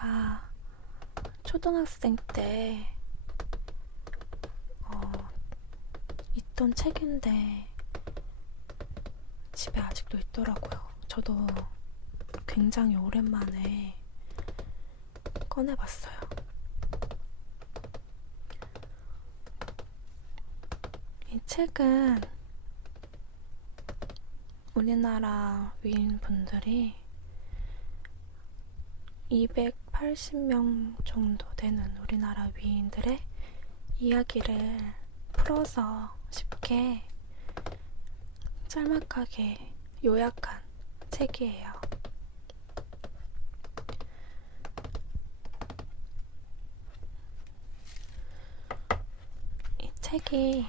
제가 초등학생 때 있던 책인데 집에 아직도 있더라고요. 저도 굉장히 오랜만에 꺼내봤어요. 이 책은 우리나라 위인분들이 280명 정도 되는 우리나라 위인들의 이야기를 풀어서 쉽게 짤막하게 요약한 책이에요. 이 책이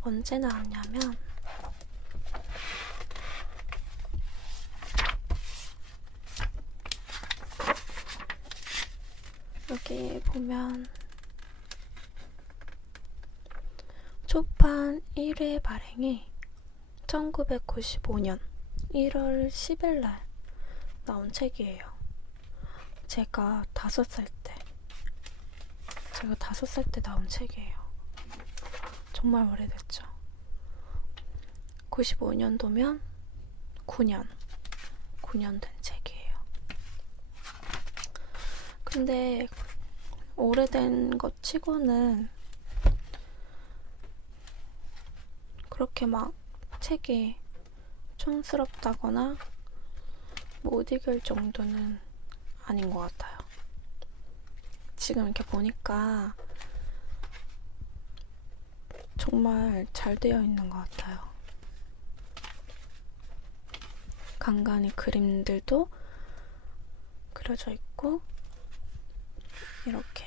언제 나왔냐면 여기 보면 초판 1회 발행이 1995년 1월 10일 날 나온 책이에요. 제가 5살 때 나온 책이에요. 정말 오래됐죠. 95년도면 9년 된 책이에요. 근데 오래된 것 치고는 그렇게 막 책이 촌스럽다거나 못 읽을 정도는 아닌 것 같아요. 지금 이렇게 보니까 정말 잘 되어 있는 것 같아요. 간간히 그림들도 그려져 있고 이렇게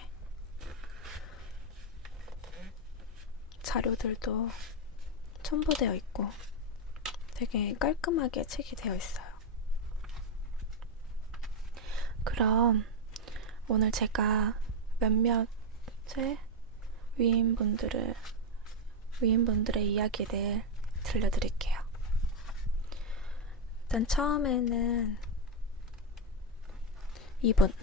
자료들도 첨부되어 있고 되게 깔끔하게 책이 되어 있어요. 그럼 오늘 제가 몇몇의 위인분들의 이야기를 들려드릴게요. 일단 처음에는 이분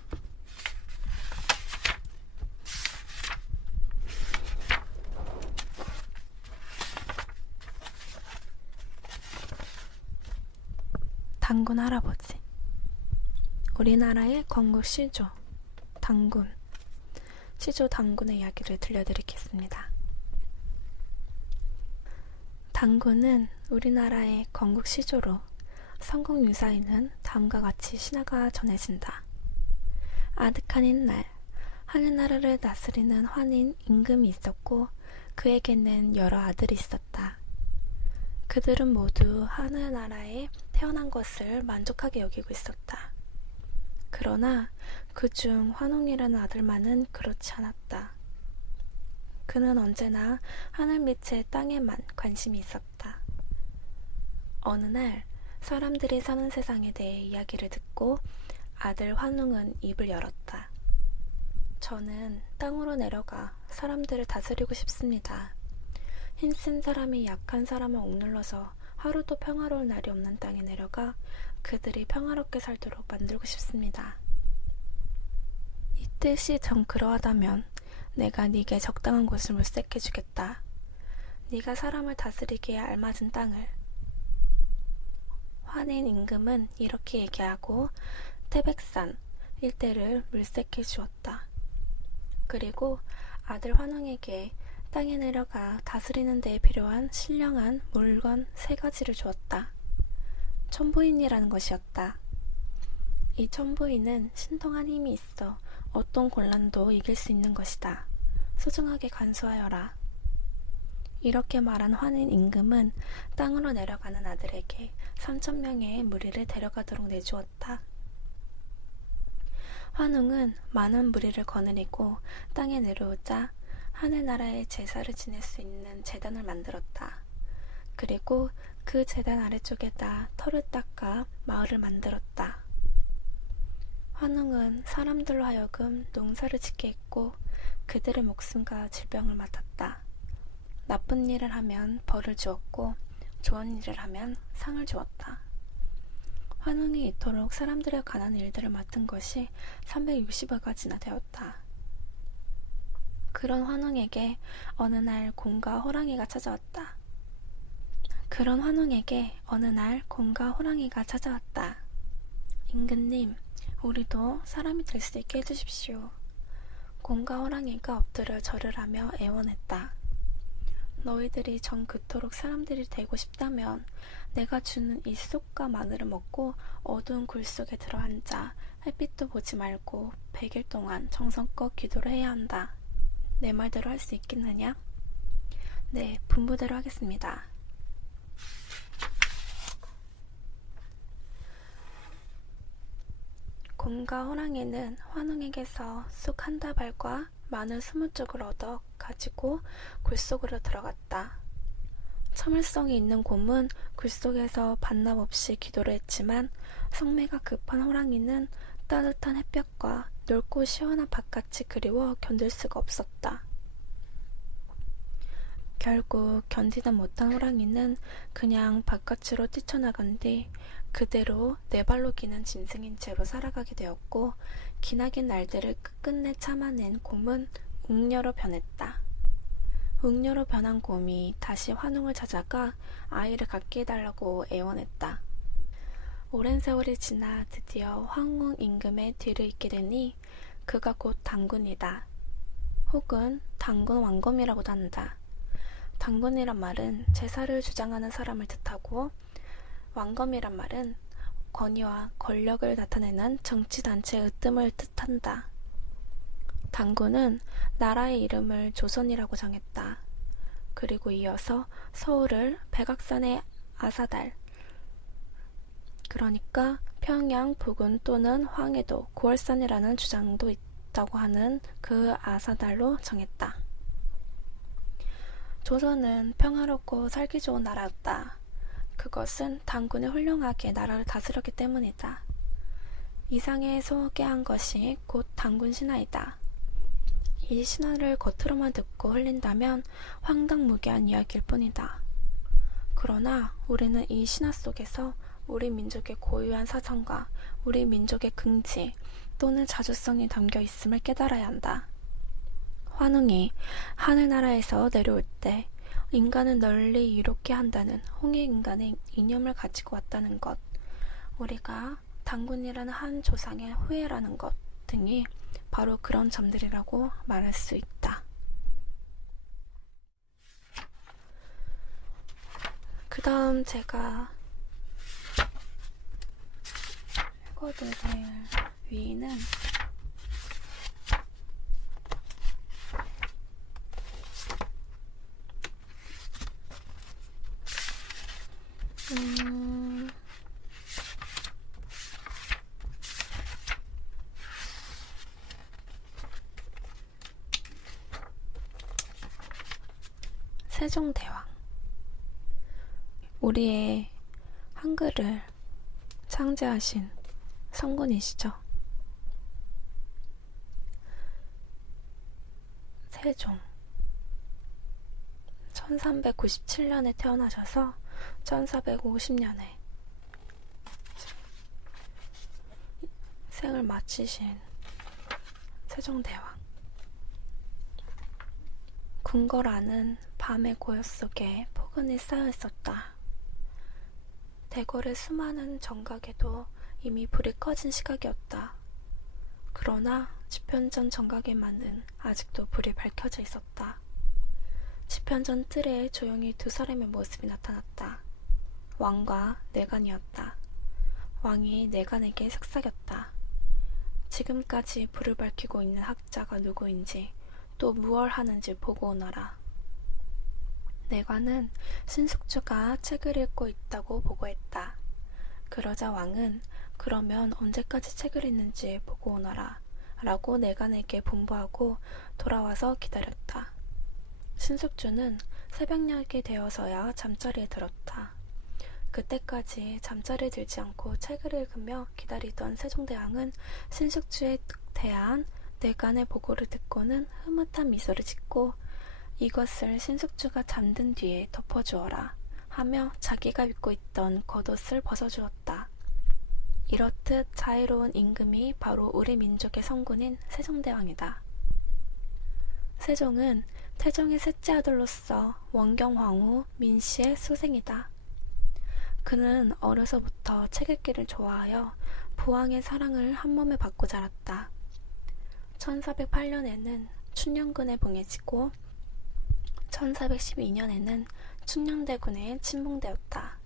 단군 할아버지, 우리나라의 건국 시조 단군의 이야기를 들려드리겠습니다. 단군은 우리나라의 건국 시조로 성공 유사에는 다음과 같이 신화가 전해진다. 아득한 옛날 하늘나라를 다스리는 환인 임금이 있었고 그에게는 여러 아들이 있었다. 그들은 모두 하늘나라에 태어난 것을 만족하게 여기고 있었다. 그러나 그중 환웅이라는 아들만은 그렇지 않았다. 그는 언제나 하늘 밑의 땅에만 관심이 있었다. 어느 날 사람들이 사는 세상에 대해 이야기를 듣고 아들 환웅은 입을 열었다. 저는 땅으로 내려가 사람들을 다스리고 싶습니다. 힘센 사람이 약한 사람을 억눌러서 하루도 평화로울 날이 없는 땅에 내려가 그들이 평화롭게 살도록 만들고 싶습니다. 이 뜻이 정 그러하다면 내가 네게 적당한 곳을 물색해주겠다. 네가 사람을 다스리기에 알맞은 땅을. 환인 임금은 이렇게 얘기하고 태백산 일대를 물색해 주었다. 그리고 아들 환웅에게 땅에 내려가 다스리는 데에 필요한 신령한 물건 3가지를 주었다. 천부인이라는 것이었다. 이 천부인은 신통한 힘이 있어 어떤 곤란도 이길 수 있는 것이다. 소중하게 간수하여라. 이렇게 말한 환인 임금은 땅으로 내려가는 아들에게 3,000명의 무리를 데려가도록 내주었다. 환웅은 많은 무리를 거느리고 땅에 내려오자 하늘나라의 제사를 지낼 수 있는 제단을 만들었다. 그리고 그 제단 아래쪽에다 털을 닦아 마을을 만들었다. 환웅은 사람들로 하여금 농사를 짓게 했고 그들의 목숨과 질병을 맡았다. 나쁜 일을 하면 벌을 주었고 좋은 일을 하면 상을 주었다. 환웅이 이토록 사람들에 관한 일들을 맡은 것이 360여가지나 되었다. 그런 환웅에게 어느 날 곰과 호랑이가 찾아왔다. 임금님, 우리도 사람이 될 수 있게 해주십시오. 곰과 호랑이가 엎드려 절을 하며 애원했다. 너희들이 정 그토록 사람들이 되고 싶다면 내가 주는 이 쑥과 마늘을 먹고 어두운 굴 속에 들어앉아 햇빛도 보지 말고 100일 동안 정성껏 기도를 해야 한다. 내 말대로 할 수 있겠느냐? 네, 분부대로 하겠습니다. 곰과 호랑이는 환웅에게서 쑥 한 다발과 마늘 20쪽을 얻어 가지고 굴 속으로 들어갔다. 참을성이 있는 곰은 굴 속에서 반납 없이 기도를 했지만 성매가 급한 호랑이는 따뜻한 햇볕과 넓고 시원한 바깥이 그리워 견딜 수가 없었다. 결국 견디다 못한 호랑이는 그냥 바깥으로 뛰쳐나간 뒤 그대로 네 발로 기는 짐승인 채로 살아가게 되었고, 기나긴 날들을 끝끝내 참아낸 곰은 웅녀로 변했다. 웅녀로 변한 곰이 다시 환웅을 찾아가 아이를 갖게 해달라고 애원했다. 오랜 세월이 지나 드디어 황궁 임금의 뒤를 잇게 되니 그가 곧 당군이다. 혹은 당군 왕검이라고도 한다. 당군이란 말은 제사를 주장하는 사람을 뜻하고, 왕검이란 말은 권위와 권력을 나타내는 정치단체의 으뜸을 뜻한다. 당군은 나라의 이름을 조선이라고 정했다. 그리고 이어서 서울을 백악산의 아사달, 그러니까 평양 부근 또는 황해도, 고월산이라는 주장도 있다고 하는 그 아사달로 정했다. 조선은 평화롭고 살기 좋은 나라였다. 그것은 당군이 훌륭하게 나라를 다스렸기 때문이다. 이상에 소개한 것이 곧 당군 신화이다. 이 신화를 겉으로만 듣고 흘린다면 황당무계한 이야기일 뿐이다. 그러나 우리는 이 신화 속에서 우리 민족의 고유한 사정과 우리 민족의 긍지 또는 자주성이 담겨 있음을 깨달아야 한다. 환웅이 하늘나라에서 내려올 때 인간을 널리 이롭게 한다는 홍익인간의 이념을 가지고 왔다는 것, 우리가 당군이라는 한 조상의 후예라는 것 등이 바로 그런 점들이라고 말할 수 있다. 그 다음 제가 읽어드릴 위인은 세종대왕. 우리의 한글을 창제하신 성군이시죠. 세종 1397년에 태어나셔서 1450년에 생을 마치신 세종대왕. 궁궐안은 밤의 고요 속에 포근히 쌓여 있었다. 대궐의 수많은 정각에도 이미 불이 꺼진 시각이었다. 그러나 집현전 정각에만은 아직도 불이 밝혀져 있었다. 집현전 뜰에 조용히 두 사람의 모습이 나타났다. 왕과 내간이었다. 왕이 내간에게 속삭였다. 지금까지 불을 밝히고 있는 학자가 누구인지 또 무얼 하는지 보고 오너라. 내관은 신숙주가 책을 읽고 있다고 보고했다. 그러자 왕은 그러면 언제까지 책을 읽는지 보고 오너라 라고 내관에게 분부하고 돌아와서 기다렸다. 신숙주는 새벽녘이 되어서야 잠자리에 들었다. 그때까지 잠자리에 들지 않고 책을 읽으며 기다리던 세종대왕은 신숙주에 대한 내간의 보고를 듣고는 흐뭇한 미소를 짓고 이것을 신숙주가 잠든 뒤에 덮어주어라 하며 자기가 입고 있던 겉옷을 벗어주었다. 이렇듯 자유로운 임금이 바로 우리 민족의 성군인 세종대왕이다. 세종은 태종의 셋째 아들로서 원경황후 민씨의 수생이다. 그는 어려서부터 책 읽기를 좋아하여 부왕의 사랑을 한몸에 받고 자랐다. 1408년에는 춘령군에 봉해지고 1412년에는 충녕대군에 침봉되었다.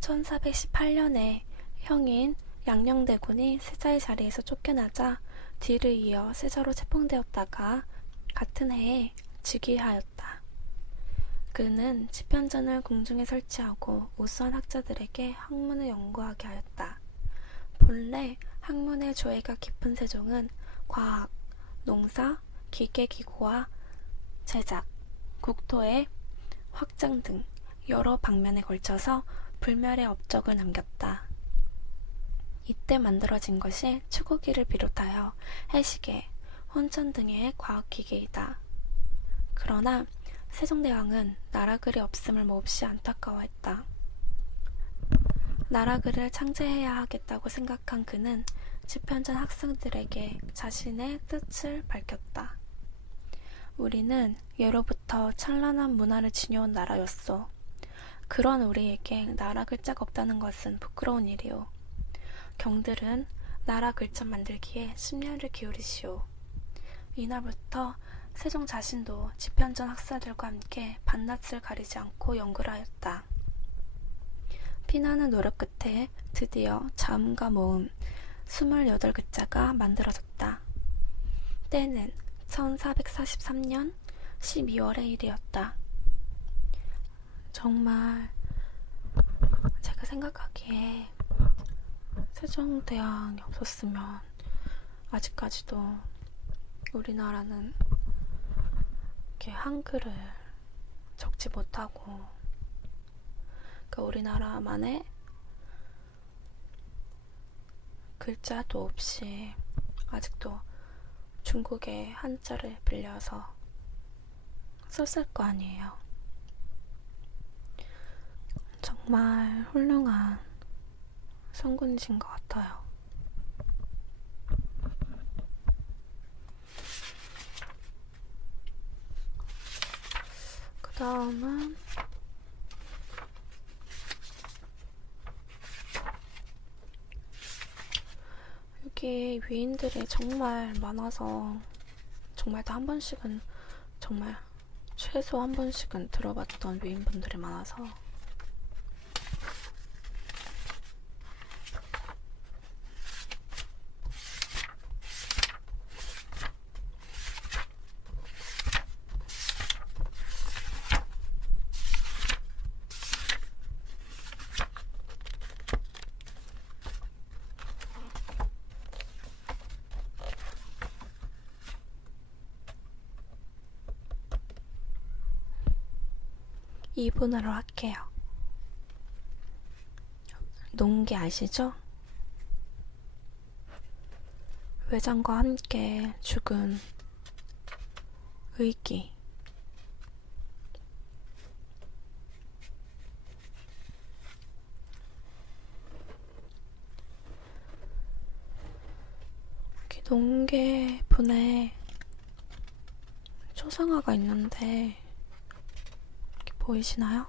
1418년에 형인 양녕대군이 세자의 자리에서 쫓겨나자 뒤를 이어 세자로 체포되었다가 같은 해에 즉위하였다. 그는 집현전을 궁중에 설치하고 우수한 학자들에게 학문을 연구하게 하였다. 본래 학문의 조예가 깊은 세종은 과학, 농사, 기계기구와 제작, 국토의 확장 등 여러 방면에 걸쳐서 불멸의 업적을 남겼다. 이때 만들어진 것이 축구기를 비롯하여 해시계, 혼천 등의 과학기계이다. 그러나 세종대왕은 나라글이 없음을 몹시 안타까워했다. 나라글을 창제해야 하겠다고 생각한 그는 집현전 학생들에게 자신의 뜻을 밝혔다. 우리는 예로부터 찬란한 문화를 지녀온 나라였소. 그런 우리에게 나라 글자가 없다는 것은 부끄러운 일이오. 경들은 나라 글자 만들기에 심려를 기울이시오. 이날부터 세종 자신도 집현전 학사들과 함께 밤낮을 가리지 않고 연구를 하였다. 피나는 노력 끝에 드디어 자음과 모음 28글자가 만들어졌다. 때는 1443년 12월의 일이었다. 정말 제가 생각하기에 세종대왕이 없었으면 아직까지도 우리나라는 이렇게 한글을 적지 못하고, 그러니까 우리나라만의 글자도 없이 아직도 중국의 한자를 빌려서 썼을 거 아니에요. 정말 훌륭한 성군이신 것 같아요. 그 다음은 여기 위인들이 정말 많아서 정말 다 한 번씩은, 정말 최소 한 번씩은 들어봤던 위인분들이 많아서 이분으로 할게요. 농기 아시죠? 외장과 함께 죽은 의기. 여기 농계 분에 초상화가 있는데 보이시나요?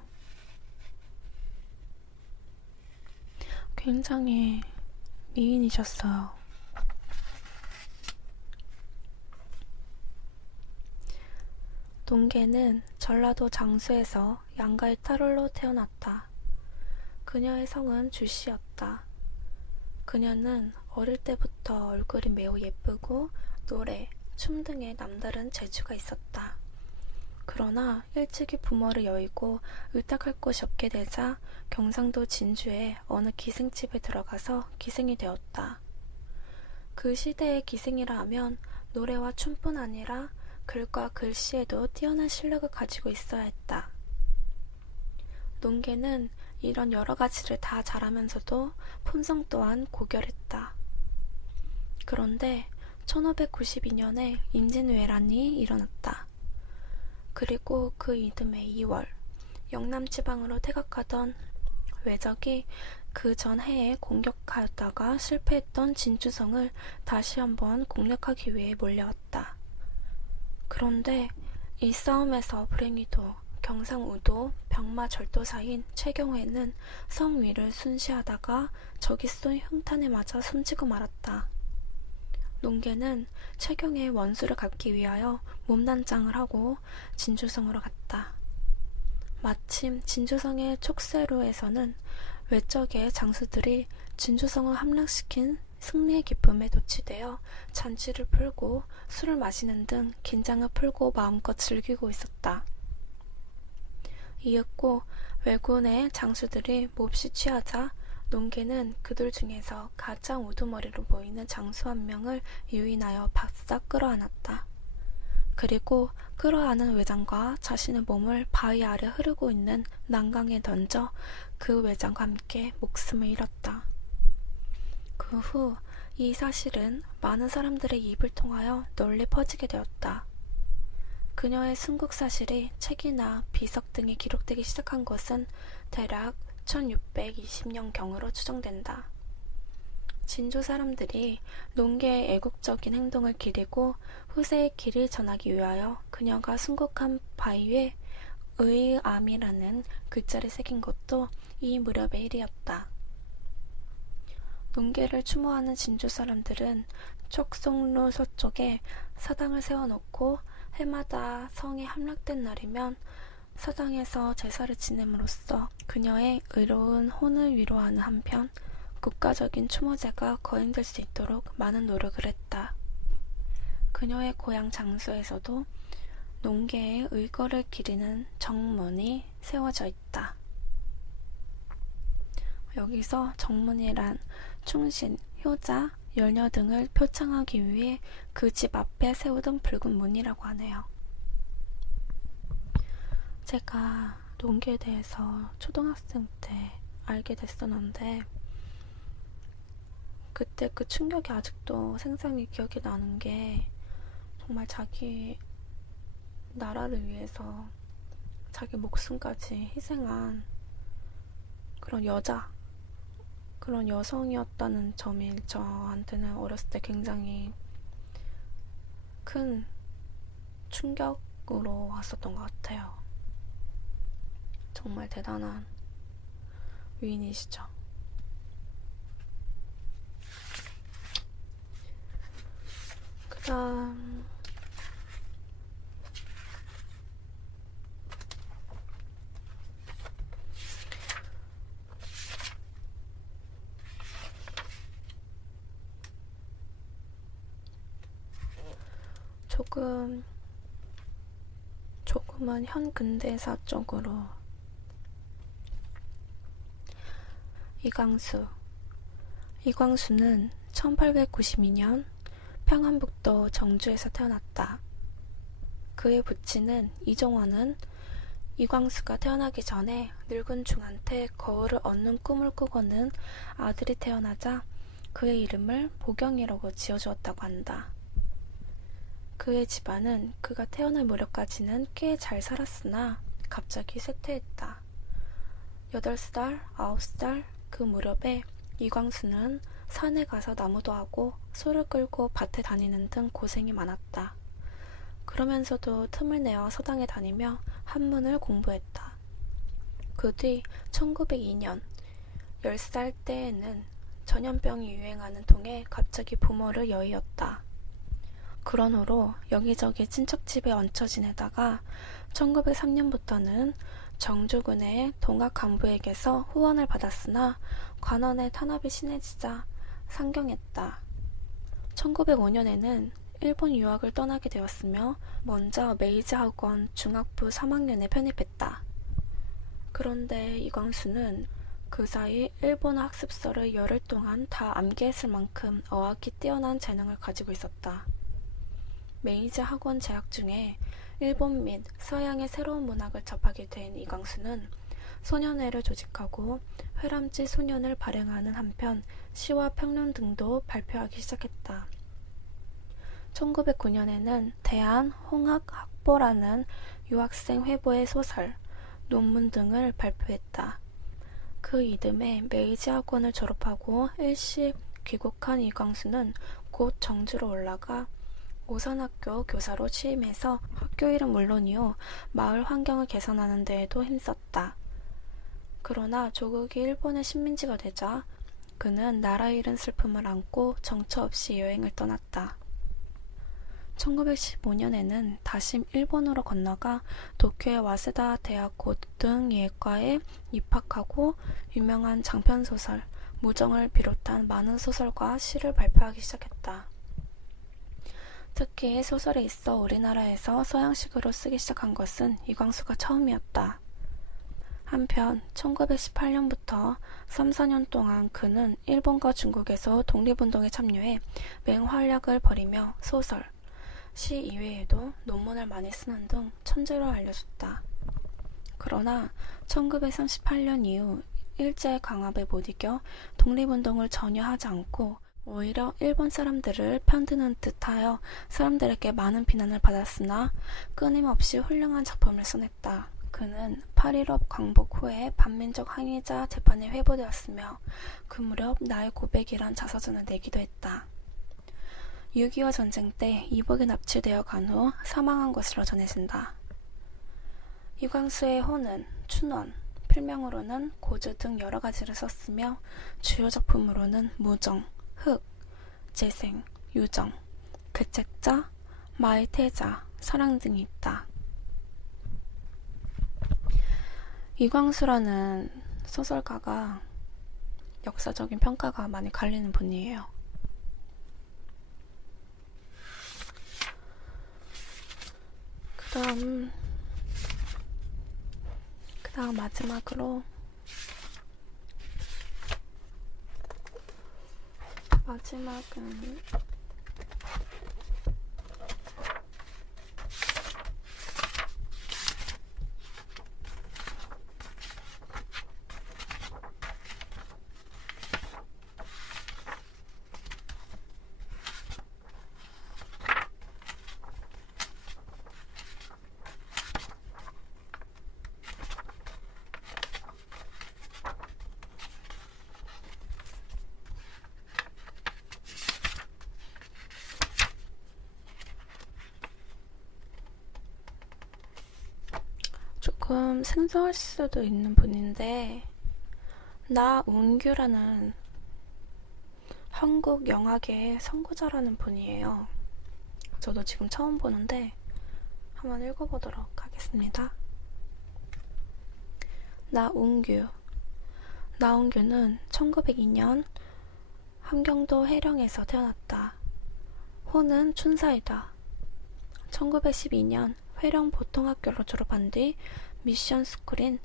굉장히 미인이셨어요. 농계는 전라도 장수에서 양가의 딸로 태어났다. 그녀의 성은 주씨였다. 그녀는 어릴 때부터 얼굴이 매우 예쁘고 노래, 춤 등의 남다른 재주가 있었다. 그러나 일찍이 부모를 여의고 의탁할 곳이 없게 되자 경상도 진주의 어느 기생집에 들어가서 기생이 되었다. 그 시대의 기생이라 하면 노래와 춤뿐 아니라 글과 글씨에도 뛰어난 실력을 가지고 있어야 했다. 농계는 이런 여러 가지를 다 잘하면서도 품성 또한 고결했다. 그런데 1592년에 임진왜란이 일어났다. 그리고 그 이듬해 2월 영남지방으로 퇴각하던 외적이 그 전 해에 공격하다가 실패했던 진주성을 다시 한번 공략하기 위해 몰려왔다. 그런데 이 싸움에서 불행히도 경상우도 병마절도사인 최경회는 성 위를 순시하다가 적이 쏜 흉탄에 맞아 숨지고 말았다. 농계는 최경회의 원수를 갚기 위하여 몸단장을 하고 진주성으로 갔다. 마침 진주성의 촉세로에서는 외적의 장수들이 진주성을 함락시킨 승리의 기쁨에 도취되어 잔치를 풀고 술을 마시는 등 긴장을 풀고 마음껏 즐기고 있었다. 이윽고 왜군의 장수들이 몹시 취하자 농계는 그들 중에서 가장 우두머리로 보이는 장수 한 명을 유인하여 바싹 끌어안았다. 그리고 끌어안은 외장과 자신의 몸을 바위 아래 흐르고 있는 난강에 던져 그 외장과 함께 목숨을 잃었다. 그 후 이 사실은 많은 사람들의 입을 통하여 널리 퍼지게 되었다. 그녀의 순국 사실이 책이나 비석 등에 기록되기 시작한 것은 대략 1620년경으로 추정된다. 진주 사람들이 농계의 애국적인 행동을 기리고 후세의 길을 전하기 위하여 그녀가 순국한 바위에 의암이라는 글자를 새긴 것도 이 무렵의 일이었다. 농계를 추모하는 진주 사람들은 촉송로 서쪽에 사당을 세워놓고 해마다 성이 함락된 날이면 사당에서 제사를 지냄으로써 그녀의 의로운 혼을 위로하는 한편 국가적인 추모제가 거행될 수 있도록 많은 노력을 했다. 그녀의 고향 장소에서도 농계의 의거를 기리는 정문이 세워져 있다. 여기서 정문이란 충신, 효자, 열녀 등을 표창하기 위해 그 집 앞에 세우던 붉은 문이라고 하네요. 제가 농계에 대해서 초등학생 때 알게 됐었는데 그때 그 충격이 아직도 생생히 기억이 나는 게 정말 자기 나라를 위해서 자기 목숨까지 희생한 그런 그런 여성이었다는 점이 저한테는 어렸을 때 굉장히 큰 충격으로 왔었던 것 같아요. 정말 대단한 위인이시죠. 그다음 조금은 현근대사 쪽으로 이광수는 1892년 평안북도 정주에서 태어났다. 그의 부친은 이종원은 이광수가 태어나기 전에 늙은 중한테 거울을 얻는 꿈을 꾸고는 아들이 태어나자 그의 이름을 보경이라고 지어주었다고 한다. 그의 집안은 그가 태어날 무렵까지는 꽤 잘 살았으나 갑자기 쇠퇴했다. 8살, 9살 그 무렵에 이광수는 산에 가서 나무도 하고 소를 끌고 밭에 다니는 등 고생이 많았다. 그러면서도 틈을 내어 서당에 다니며 한문을 공부했다. 그 뒤 1902년 10살 때에는 전염병이 유행하는 통에 갑자기 부모를 여의었다. 그런 후로 여기저기 친척집에 얹혀 지내다가 1903년부터는 정주군의 동학 간부에게서 후원을 받았으나 관원의 탄압이 심해지자 상경했다. 1905년에는 일본 유학을 떠나게 되었으며 먼저 메이지 학원 중학부 3학년에 편입했다. 그런데 이광수는 그 사이 일본어 학습서를 열흘 동안 다 암기했을 만큼 어학이 뛰어난 재능을 가지고 있었다. 메이지 학원 재학 중에 일본 및 서양의 새로운 문학을 접하게 된 이광수는 소년회를 조직하고 회람지 소년을 발행하는 한편 시와 평론 등도 발표하기 시작했다. 1909년에는 대한홍학학보라는 유학생 회보의 소설, 논문 등을 발표했다. 그 이듬해 메이지 학원을 졸업하고 일시 귀국한 이광수는 곧 정주로 올라가 오산학교 교사로 취임해서 학교 일은 물론이요 마을 환경을 개선하는 데에도 힘썼다. 그러나 조국이 일본의 식민지가 되자 그는 나라 잃은 슬픔을 안고 정처 없이 여행을 떠났다. 1915년에는 다시 일본으로 건너가 도쿄의 와세다 대학 고등예과에 입학하고 유명한 장편소설, 무정을 비롯한 많은 소설과 시를 발표하기 시작했다. 특히 소설에 있어 우리나라에서 서양식으로 쓰기 시작한 것은 이광수가 처음이었다. 한편 1918년부터 3, 4년 동안 그는 일본과 중국에서 독립운동에 참여해 맹활약을 벌이며 소설, 시 이외에도 논문을 많이 쓰는 등 천재로 알려졌다. 그러나 1938년 이후 일제 강압에 못 이겨 독립운동을 전혀 하지 않고 오히려 일본 사람들을 편드는 듯하여 사람들에게 많은 비난을 받았으나 끊임없이 훌륭한 작품을 써냈다. 그는 8.15 광복 후에 반민족 항의자 재판에 회부되었으며 그 무렵 나의 고백이란 자서전을 내기도 했다. 6.25 전쟁 때 이복에 납치되어 간 후 사망한 것으로 전해진다. 이광수의 호는 춘원, 필명으로는 고주 등 여러 가지를 썼으며 주요 작품으로는 무정, 흑, 재생, 유정, 괴책자, 마의태자, 사랑 등이 있다. 이광수라는 소설가가 역사적인 평가가 많이 갈리는 분이에요. 그 다음 마지막으로 마지막은 조금 생소할 수도 있는 분인데 나운규라는 한국 영화계의 선구자라는 분이에요. 저도 지금 처음 보는데 한번 읽어보도록 하겠습니다. 나운규는 1902년 함경도 해령에서 태어났다. 호는 춘사이다. 1912년 회령 보통학교로 졸업한 뒤 미션 스쿨인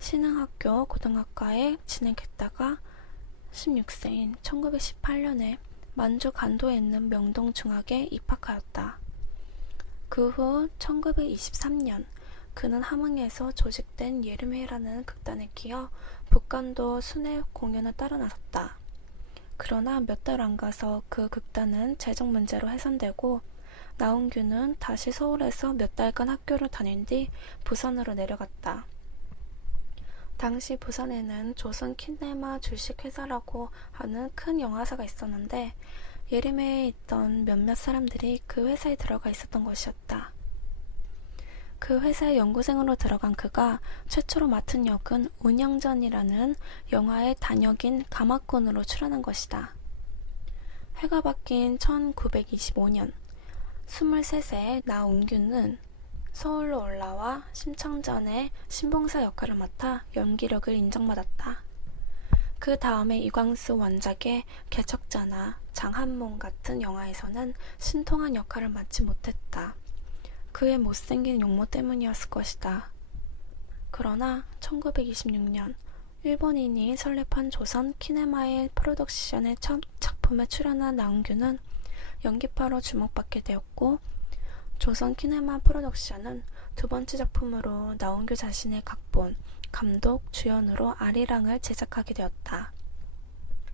신흥학교 고등학과에 진학했다가 16세인 1918년에 만주 간도에 있는 명동중학에 입학하였다. 그 후 1923년 그는 함흥에서 조직된 예림회라는 극단에 끼어 북간도 순회 공연을 따라 나섰다. 그러나 몇 달 안 가서 그 극단은 재정 문제로 해산되고 나운규는 다시 서울에서 몇 달간 학교를 다닌 뒤 부산으로 내려갔다. 당시 부산에는 조선 키네마 주식회사라고 하는 큰 영화사가 있었는데 예림회에 있던 몇몇 사람들이 그 회사에 들어가 있었던 것이었다. 그 회사에 연구생으로 들어간 그가 최초로 맡은 역은 운영전이라는 영화의 단역인 가마꾼으로 출연한 것이다. 해가 바뀐 1925년 23세 나운규는 서울로 올라와 심청전의 신봉사 역할을 맡아 연기력을 인정받았다. 그 다음에 이광수 원작의 개척자나 장한몽 같은 영화에서는 신통한 역할을 맡지 못했다. 그의 못생긴 용모 때문이었을 것이다. 그러나 1926년 일본인이 설립한 조선 키네마의 프로덕션의 첫 작품에 출연한 나운규는 연기파로 주목받게 되었고 조선 키네마 프로덕션은 두 번째 작품으로 나운규 자신의 각본, 감독, 주연으로 아리랑을 제작하게 되었다.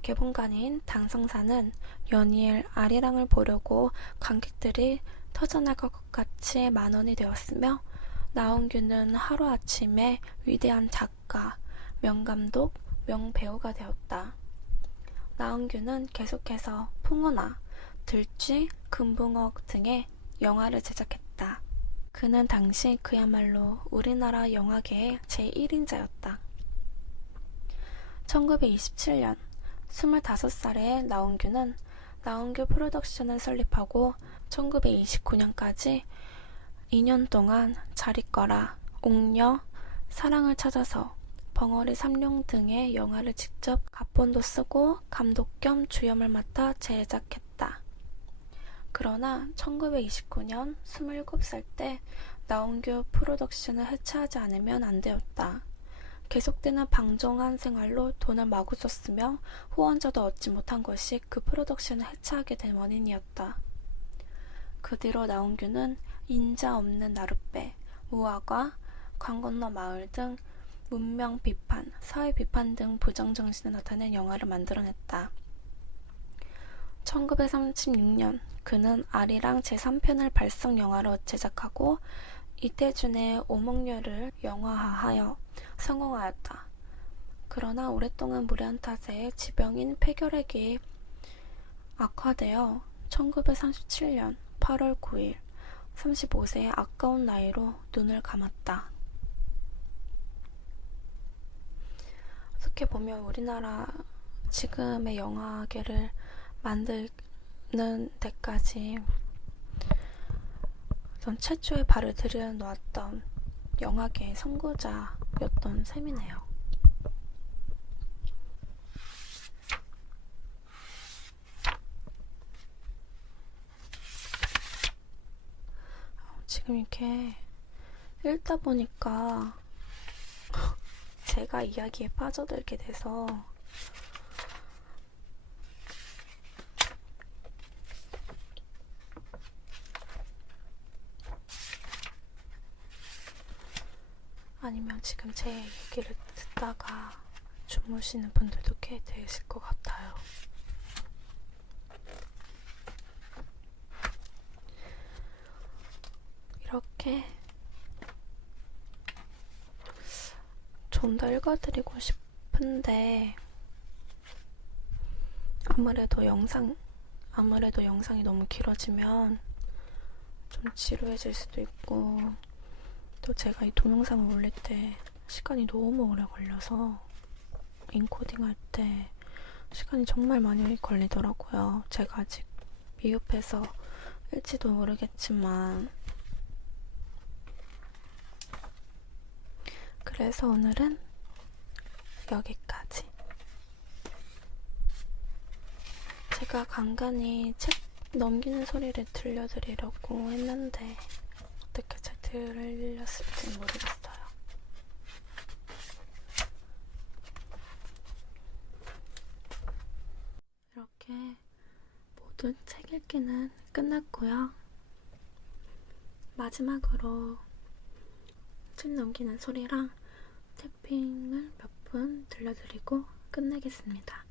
개봉관인 당성사는 연이엘 아리랑을 보려고 관객들이 터져나갈 것 같이 만원이 되었으며 나운규는 하루아침에 위대한 작가, 명감독, 명배우가 되었다. 나은규는 계속해서 풍운아, 들쥐, 금붕어 등의 영화를 제작했다. 그는 당시 그야말로 우리나라 영화계의 제1인자였다. 1927년 25살의 나은규는 나은규 프로덕션을 설립하고 1929년까지 2년 동안 자리거라, 옥녀, 사랑을 찾아서, 벙어리 삼룡 등의 영화를 직접 각본도 쓰고 감독 겸 주연을 맡아 제작했다. 그러나 1929년 27살 때 나은규 프로덕션을 해체하지 않으면 안 되었다. 계속되는 방종한 생활로 돈을 마구 썼으며 후원자도 얻지 못한 것이 그 프로덕션을 해체하게 된 원인이었다. 그 뒤로 나은규는 인자 없는 나룻배, 무화과, 강 건너 마을 등 문명 비판, 사회 비판 등 부정정신을 나타낸 영화를 만들어냈다. 1936년 그는 아리랑 제3편을 발성 영화로 제작하고 이태준의 오목녀를 영화화하여 성공하였다. 그러나 오랫동안 무리한 탓에 지병인 폐결핵이 악화되어 1937년 8월 9일 35세의 아까운 나이로 눈을 감았다. 어떻게 보면 우리나라 지금의 영화계를 만드는 데까지 최초의 발을 들여놓았던 영화계의 선구자였던 셈이네요. 지금 이렇게 읽다 보니까 제가 이야기에 빠져들게 돼서 아니면 지금 제 얘기를 듣다가 주무시는 분들도 꽤 되실 것 같아요. 이렇게 좀 더 읽어드리고 싶은데 아무래도 영상이 너무 길어지면 좀 지루해질 수도 있고, 또 제가 이 동영상을 올릴 때 시간이 너무 오래 걸려서 인코딩 할 때 시간이 정말 많이 걸리더라고요. 제가 아직 미흡해서 일지도 모르겠지만, 그래서 오늘은 여기까지. 제가 간간히 책 넘기는 소리를 들려드리려고 했는데 어떻게 잘 들렸을지 모르겠어요. 이렇게 모든 책 읽기는 끝났고요. 마지막으로 책 넘기는 소리랑 태핑을 몇 분 들려드리고 끝내겠습니다.